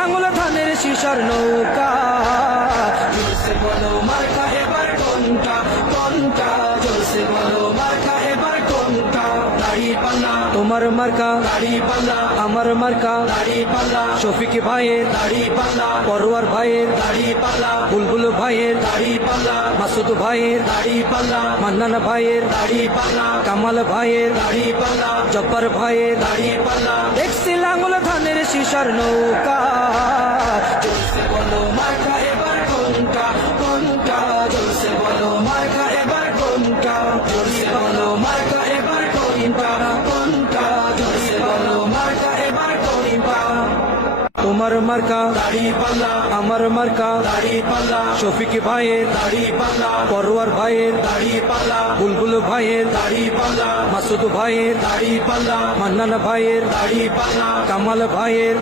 লাঙল ধানের শিশার নৌকা জোরসে বলো মার্কা এবার কোনটা কোনটা জোরসে বলো মার্কা এবার কোনটা দাড়ি পাল্লা তোমার মার্কা দাড়ি পাল্লা আমার মার্কা দাড়ি পাল্লা শফিক ভাইয়ের দাড়ি পাল্লা পরোয়ার ভাইয়ের দাড়ি পাল্লা বুলবুল ভাইয়ের দাড়ি পাল্লা মাসুদ ভাইয়ের দাড়ি পাল্লা মান্নান ভাইয়ের দাড়ি পাল্লা কামাল ভাইয়ের দাড়ি পাল্লা জব্বার ভাইয়ের দাড়ি পাল্লা দেখছি লাঙল ধানের শিশার নৌকা জোরসে বলো মার্কা এবার কোনটা কোনটা জোরসে বলো মার্কা এবার কোনটা জোরসে বলো মার্কা এবার কোনটা কোনটা জোরসে বলো মার্কা এবার কোনটা তোমার মার্কা দাড়ি পাল্লা আমার মার্কা দাড়ি পাল্লা শফিক ভাইয়ের দাড়ি পাল্লা পরোয়ার ভাইয়ের দাড়ি পাল্লা বুলবুল ভাইয়ের দাড়ি পাল্লা মাসুদ ভাইয়ের দাড়ি পাল্লা মান্নান ভাইয়ের দাড়ি পাল্লা কামাল ভাইয়ের